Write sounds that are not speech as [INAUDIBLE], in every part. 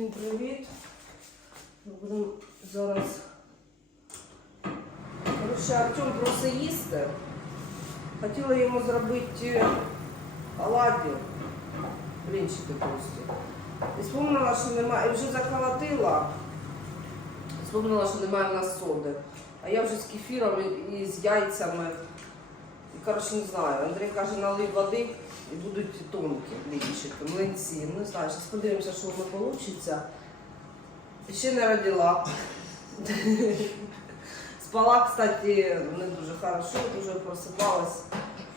Всім привіт. Будемо зараз. Коротше, Артем просить їсти. Хотіла йому зробити оладі, блінчики просто. І вспомнила, що немає, і вже заколотила. Вспомнила, що немає в нас соди. А я вже з кефіром і, з яйцями. І, коротше, не знаю. Андрій каже, налий води і будуть тонкі блінчики, млинці. Не знаю, зараз подивимося, що воно вийде. Ще не родила. Спала, кстати, не дуже хорошо, дуже просипалась.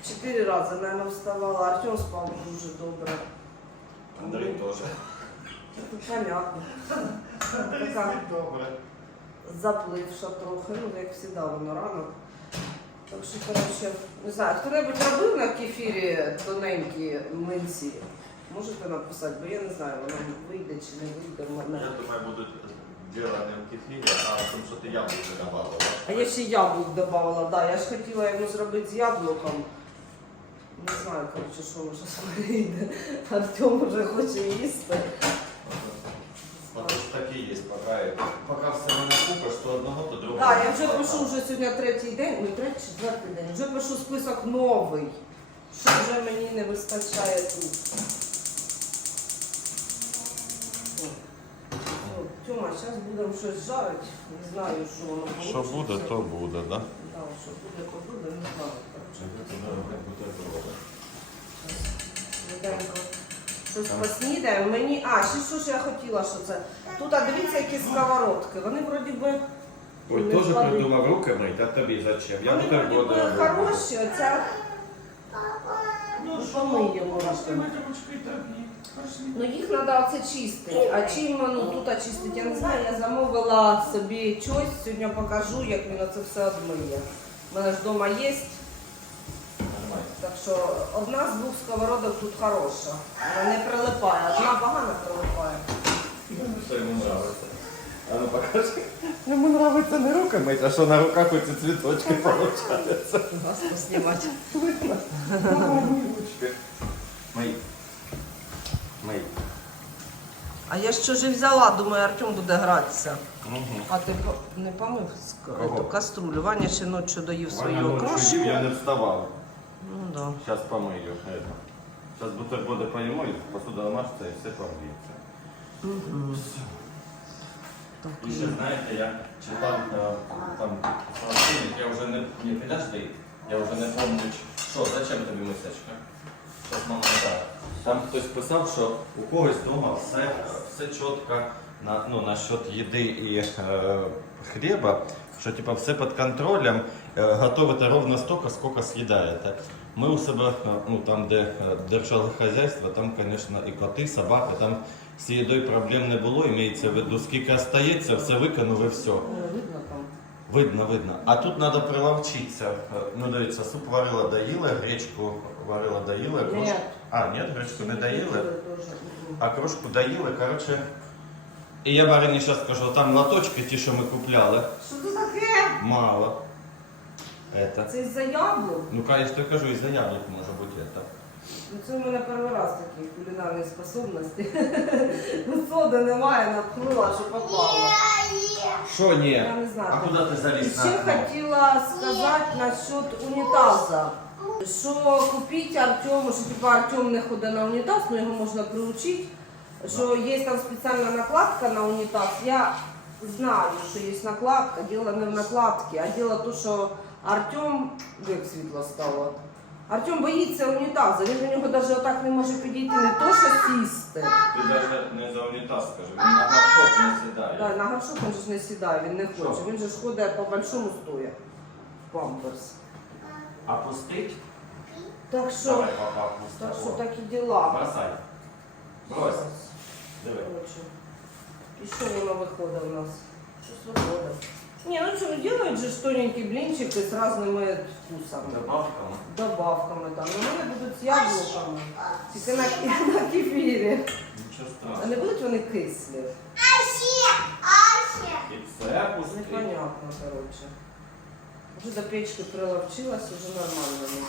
Чотири рази, наверное, вставала. Артем спав дуже добре. Андрей тоже. Ну, Понятно. Така Добре. запливша трохи, ну як завжди воно рано. Так що, коротше, не знаю, хто-небудь робив на кефірі тоненькі млинці? Можете написати, бо я не знаю, воно вийде чи не вийде в мене. Я думаю, будуть дело не в кефире, а в том, что ты яблоко добавила. А я ще яблук додавала, да. Я ж хотіла йому зробити з яблуком. Не знаю, коротше, що вже вийде. Артем вже хоче їсти. Вот так и есть, пока, пока все не накупиш, то одного, то другого. Так, я вже пишу вже сьогодні третій день, ой, третій, четвертий день. Вже пишу список новий. Що вже мені не вистачає тут. О. Тьома, зараз будемо щось жарити. Не знаю, що воно вийде. Що буде, то буде, да? Да, що буде, то буде, не знаю. коротше. Швиденько. Щось поснідаємо. Мені. А, ще що ж я хотіла, що це. Тут, а дивіться, які сковородки. Вони вроді би. Ой, теж придумав руки мить, а тобі зачем? Я Вони вроді бутерброди би роблю. хороші, оця. Ну, помиємо можна. Ну їх треба оце чистити. А чим ну, тут очистити, я не знаю. Я замовила собі щось, сьогодні покажу, як він це все одмиє. У мене ж вдома є. Так що одна з двох сковородок тут хороша. Вона не прилипає, одна погано прилипає. Що йому нравиться? А ну покажи. Йому нравиться не руки мить, а що на руках оці цвіточки получаються. Вас поснімати. Мий. Мий. А я що ж взяла, думаю, Артем буде гратися. Угу. А ти по- не помив ск- Кого? ту каструлю? Ваня ще ночі доїв свою Ваня окрошку. їв, я не вставав. Ну да. Зараз помию. Это. Зараз бутерброди поїмо, і посуда намажеться і все помиється. Угу. І ще знаєте, я читав е, там сообщення, я вже не, не підожди, я вже не пам'ятаю, що, зачем тобі мисочка? Щось мама так. Там хтось писав, що у когось вдома все, все чітко на, ну, насчет їди і е, хліба, що типу, все під контролем, готовите ровно столько, сколько съедаєте. Ми у себе, е, ну там, де е, держали хазяйство, там, звісно, і коти, собаки, там з їдою проблем не було, імеється в виду, скільки остається, все виконав і все. Видно там. Видно, видно. А тут треба приловчитися. Е, Ну, дивіться, суп варила, доїли, гречку варила, доїли, Ні. А, ні, гречку не доїли, а крошку доїли, коротше. І я Марині зараз скажу, там латочки ті, що ми купляли, Що це таке? мало. Это. Це із-за яблук? Ну, конечно, я кажу, із-за яблук може бути это. Ну, це в мене перший раз такі кулінарні способності. [LAUGHS] Ну, Соди немає, напхнула, що попало. Що ні? Я не знаю. А куди ти І заліз на ще окно? хотіла сказати насчет унітаза. Що купити Артему, що типа Артем не ходить на унітаз, ну його можна приучити. Що є там спеціальна накладка на унітаз. Я знаю, що є накладка, діло не в накладці, а діло то, що Артем, як світло стало. Артем боїться унітазу, він до нього навіть отак не може підійти, не то що сісти. Ти навіть не за унітаз скажи, він на горшок не сідає. Да, на горшок він же ж не сідає, він не хоче. Він же ж ходить по большому стоя. Памперс. А пустить? Так що, Давай, папа, так що такі діла. Бросай. Брось. Диви. Короче. І що воно виходить у нас? Щось виходить. Ні, ну що, ну делають же ж тоненькі блінчики з різними вкусами. Добавками. Добавками там. Ну, вони будуть з яблуками. Тільки на, [LAUGHS] на кефірі. Нічого А страшного. не будуть вони кислі? І все пусти. Непонятно, коротше. Вже до печки приловчилась, вже нормально. мені.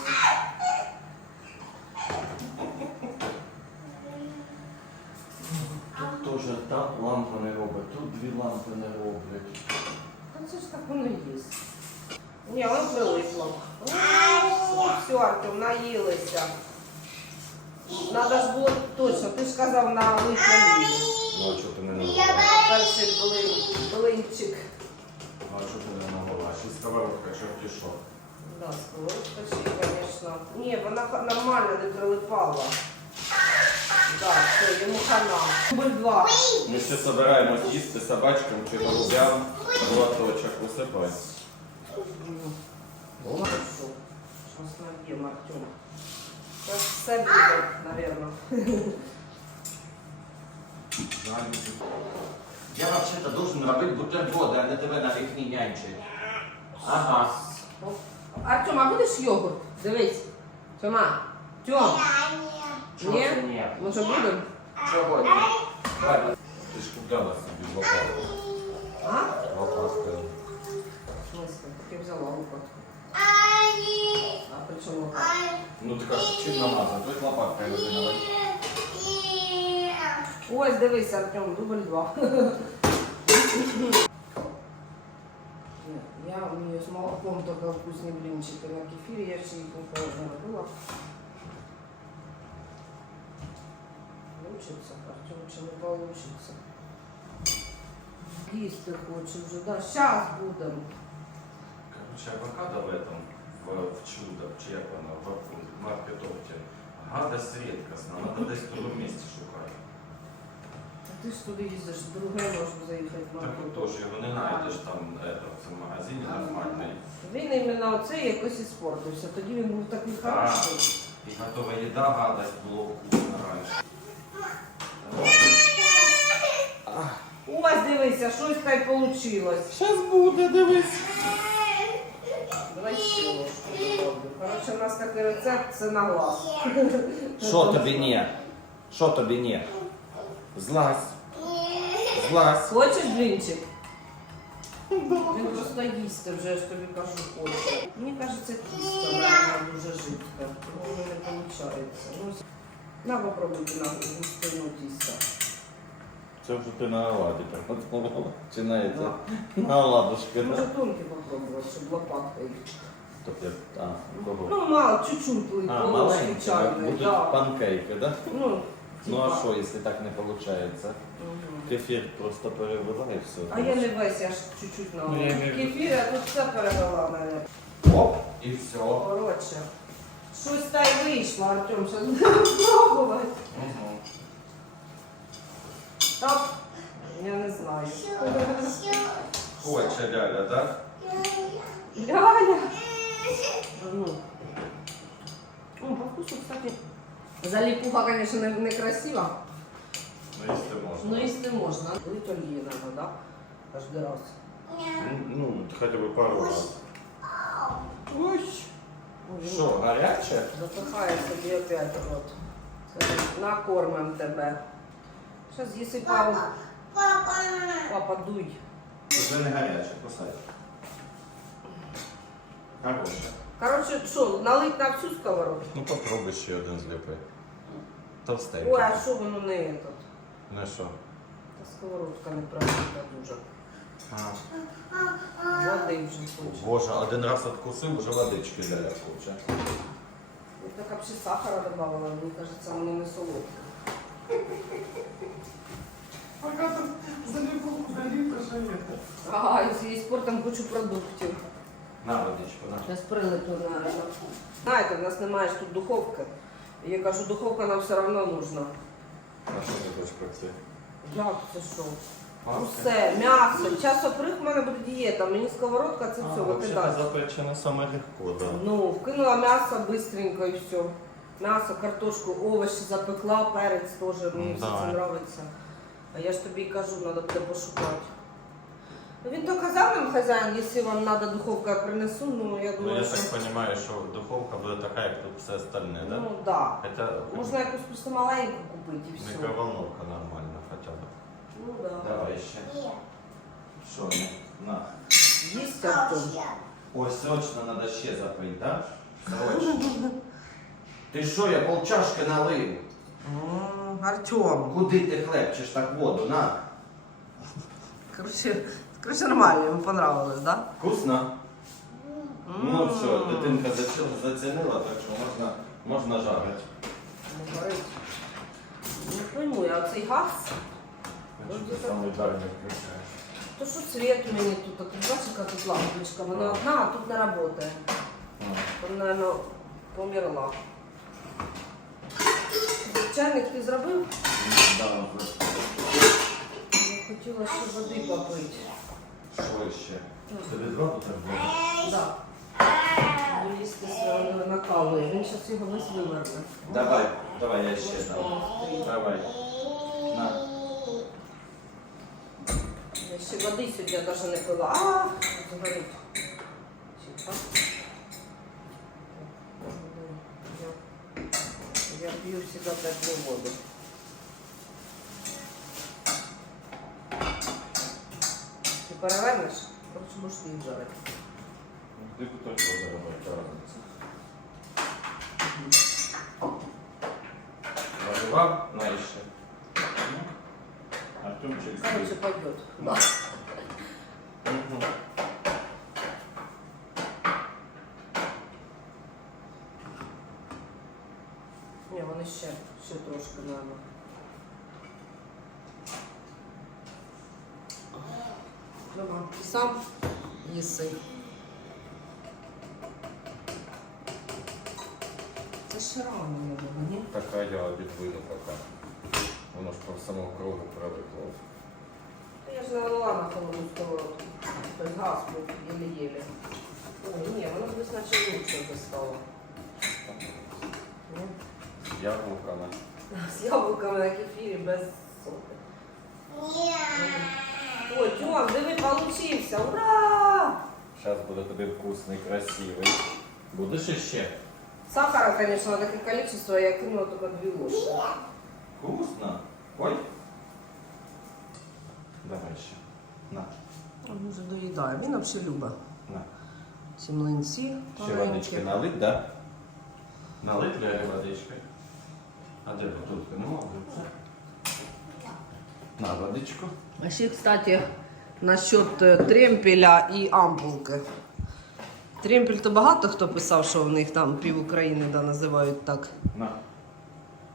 Тут теж та лампа не робить, тут дві лампи не роблять. А це ж так воно є. Ні, воно прилипло. Все, Артем, наїлися. Надо ж було точно, ти ж казав на липові. Ну а чого ти не нагола? Перший блин, блинчик. Ну а чого ти не нагола? Ще сковородка, що ти що? Да, сковородка ще, звісно. Ні, вона нормально не прилипала. Так, все, йому хана. Дубль два. Ми ще збираємось їсти собачкам чи голубям в лоточок висипати. Хорошо. Сейчас набьем, Артем. Сейчас все буде, наверное. Я вообще-то должен робити бутерброди, а не тебе на вікні нянчить. Ага. Артем, а будеш йогурт? Дивись. Тьома. Тьом. Ні? Ні. Може будемо? Чого ні? Давай. Ти ж купляла собі лопатку. А? Лопатку. В смысле? Я взяла лопатку. А при чому лопатка? Ну ти кажеш, чим намазати? Тут лопатка його зайняла. Ось, дивись, Артем, дубль два. Ні, Я вмію з молоком только вкусні блинчики на кефірі, я ще їх ніколи не робила. Получится, Артем, чи не получится. Їсти хоче вже, да, щас будемо. Короче, авокадо в этом, в, в чудо, чи як в, в маркетовці. Гадость рідкісна, треба десь в другому місці шукати. А ти ж туди їздиш, друге можна заїхати в Так маркет. отож, його не знайдеш там это, в магазині нормальний. Він іменно оцей якось і спортився. Тоді він був такий хороший. І готова їда, гадость було вкусно раніше. Ось дивися, щось та й вийшло. Щас буде, дивись. Давай ще ложку зроблю. Коротше, у нас такий рецепт, це на глаз. Що тобі ні? Що тобі ні? Злазь. Злазь. Хочеш блінчик? Він просто їсти вже, я ж тобі кажу, хоче. Мені кажеться, тісто, наверное, дуже жидке. Воно не виходить. Ну, на попробуйте на густину тіста. Це вже ти на оладі приготувала. Чи на це? На оладушки. Може тонкі попробувати, щоб лопаткою. Тобто, а, кого? Ну, мало, чуть-чуть лип, А, маленькі, да? будуть Да. панкейки, да? Ну, Ну а типа. що, якщо так не виходить? Мгм. Кефір просто перевела і все. А я не весь, я ж чуть-чуть на Ну, я кефір, я тут все перевела, наверное. Оп, і все. Коротше, щось та й вийшло, Артем, зараз будемо [LAUGHS] пробувати. Угу. Так, я не знаю. Хоче Ляля, так? Ляля. Ну. О, по вкусу, кстати, залипуха, конечно, не, не красива, Ну, їсти можна. но если можно. Лить олії надо, да? Каждый раз. Ну, хоча б пару разів. Ой. Ой, Що, гаряче? Запихає собі опять рот. Накормим тебе. Зараз з'їси пару. Папа, Папа, дуй. Вже не гаряче, посадь. Хороше. Коротше, що, налить на всю сковородку? Ну попробуй ще один зліпи. Товстенький. Ой, а що воно не этот? Ну що? Та сковородка не правильна дуже. Води вже хоче. Боже, один раз откусив, вже водички Ляля хоче. Ну, так взагалі сахара добавила, мені кажеться, воно не солодке. Пока там заліпу, заліпка шаєта. Ага, і зі спортом кучу продуктів. На водичку, на. Зараз прилеплю, наверное. Знаєте, в нас немає ж тут духовки. І Я кажу, духовка нам все одно нужна. А що ти хочеш пекти? Як це що? Все, м'ясо. Часоприх в мене буде дієта. Мені сковородка це все, от і далі. запечено саме легко, да. Ну, вкинула м'ясо быстренько і все. М'ясо, картошку, овочі запекла, перець теж, мені все це подобається. А я ж тобі і кажу, треба буде пошукати. Ну, він то казав нам хазяїн, якщо вам треба духовка, я принесу, ну я Ну думаю, я що... так розумію, що духовка буде така, як тут все остальне, да? Ну, да. Хоча Можна якусь просто маленьку купити і все. мікроволновка нормальна хоча б. Ну, да. Давай ще. Що, ну, на. Їсть Артем? Ой, срочно треба ще запити, так? Да? [LAUGHS] Срочно. Ти що, я полчашки налив? М, Артем. Куди ти хлебчеш так воду? На. Короче, короче, нормально, ему понравилось, да? Вкусно? Ну все, дитинка заці- зацінила, так що можна, можна жарити. Ну, горить. Не пойму, я цей газ, Саме дальнє включаєш. то що світ мені тут, а тут бачиш, яка тут лампочка, вона одна, а тут не працює. Там, наверное, померла. Чайник ти зробив? Да, Я хотіла ще води попити. що ще? Тобі два бутерброди? Да. Ну, їсти все накалує. Він зараз його весь виверне. Давай, давай я ще дам. Давай. На. Я ще води сьогодні навіть не пила. А, згорить. Тихо. Я, я пью всегда теплую воду. Ти перевернеш? Короче, можеш ти їх жарити. Ти бутерброди робиш, яка разниця? Наживав? На іще. Артемчик Короче, пойдет. Да. Ні, вони ще, ще трошки, наверное. Давай. І сам їси. Це ще рано, я думаю, ні? Така я відвину пока. Воно ж по самому кругу привикло. Я ж налила на холодну сковородку. Тобто газ був єлі-єлі. Ой, ні, воно десь наче лучше вже стало. Ні? З яблуками. З яблуками на кефірі без соки. Ой, Тьом, диви, получився! Ура! Зараз буде тобі вкусний, красивий. Будеш іще? Сахара, конечно, такое количество, я кинула только две ложки. Вкусно. Ой. Давай ще. На. Він вже доїдає. Він взагалі любить. На. Ці млинці. Ще водички налить, да? Налить Лері водички. А де бутылка? Нема? На водичку. А ще, кстати, насчет е, тремпеля і ампулки. Тремпель то багато хто писав, що в них там пів України да, називають так. На.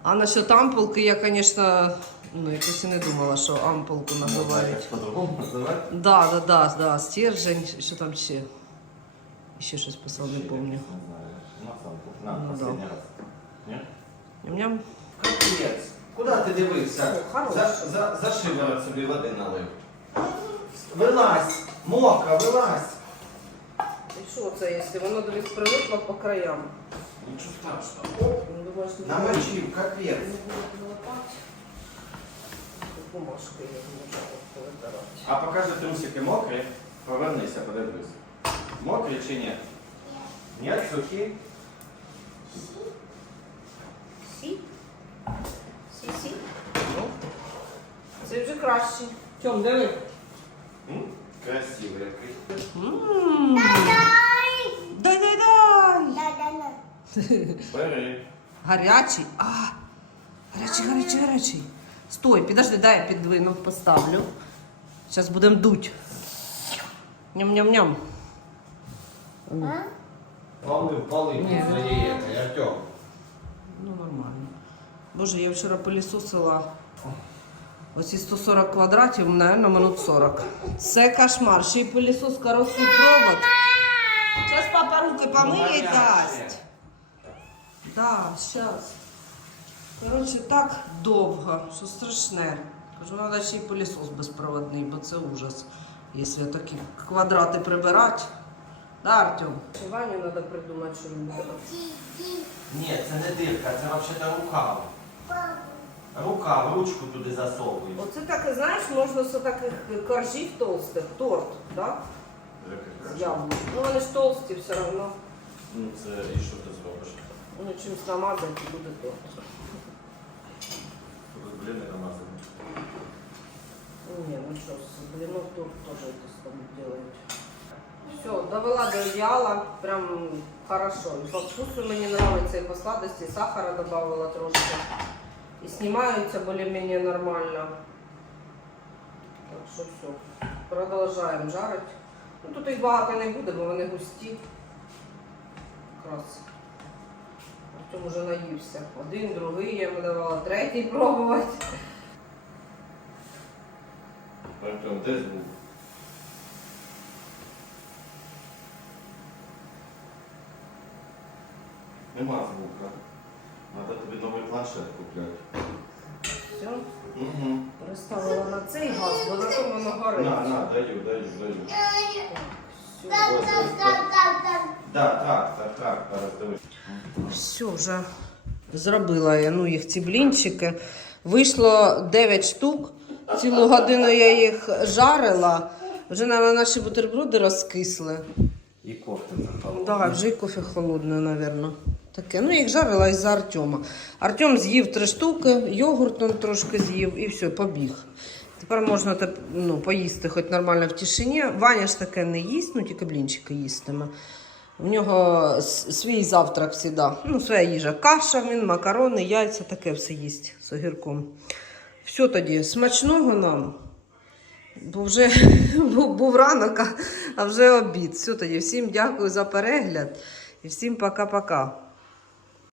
А насчет ампулки я, звісно, ну, якось і не думала, що ампулку Можна називають. по-другому називати? Да, да, да, да, стержень, що там ще? Ще щось писав, не пам'ятаю. Не знаю. На Ну, останній раз. Ні? Ням-ням. Капець. Куди ти дивився? За, за, за шиворот собі води налив. Вилазь! Мокра, вилазь! І що це, якщо воно дивись прилипло по краям? Нічого страшного. Ну, думаєш, не Намочив, капець. Не повитирати. А покажи трусики мокрі, повернися, подивись. Мокрі чи ні? Ні, сухі. Це вже краще. Тьом, диви. М? Красивий який. Дай, дай, дай. Бери. Гарячий. А, гарячий, гарячий, гарячий. Стой, підожди, дай я підвину, поставлю. Зараз будемо дуть. Ням-ням-ням. Палив, Ні. заєєте, Артем. Ну, нормально. Боже, я вчора пилісосила оці 140 квадратів, мабуть, минут 40. Це кошмар. Ще й пилісос короткий провод. Зараз папа руки помиє Ну, дасть. Да, зараз. Коротше, так довго, що страшне. Кажу, треба ще й пилісос безпроводний, бо це ужас. Якщо такі квадрати прибирати. Да, Артем? Ваню треба придумати, що він буде. Ні, це не дирка, це взагалі рукав. Рукав, ручку туди засовуєш. Оце так, знаєш, можна з таких коржів толстих, торт, да? З яблук. Ну вони ж толсті все одно. Ну це і що ти зробиш? Вони чимось намазати буде торт. Тут бліни намазані. Ні, ну що, з блинов торт теж якось там делають. Все, довела до ідеала, прям хорошо. І по вкусу мені подобається, і по сладості сахара додавала трошки. І знімаються більш-менш нормально. Так що все. Продовжуємо жарити. Ну тут їх багато не буде, бо вони густі. Якраз. Артем вже наївся. Один, другий я йому давала, третій пробувати. Артем, де звук? Нема звука. Надо тобі новий планшет купляти. Все. Угу. Переставила на цей газ, бо на тому воно горить. На, на, даю, даю, даю. Все. Ось, ось, так. Да, так, так, так, зараз дивись. Все, вже зробила я ну, їх ці блінчики. Вийшло 9 штук. Цілу годину я їх жарила. Вже навіть, наші бутерброди розкисли. І кофте захало. Да, вже і кофе холодне, мабуть. Таке. Ну, їх жарила із-за Артема. Артем з'їв три штуки, йогурт он трошки з'їв і все, побіг. Тепер можна ну, поїсти хоч нормально в тишині. Ваня ж таке не їсть, ну тільки блінчики їстиме. В нього свій завтрак завжди. Ну, своя їжа. Каша, він, макарони, яйця, таке все їсть з огірком. Все тоді, смачного нам. Бо вже [LAUGHS] був, ранок, а вже обід. Все тоді. Всім дякую за перегляд і всім пока-пока.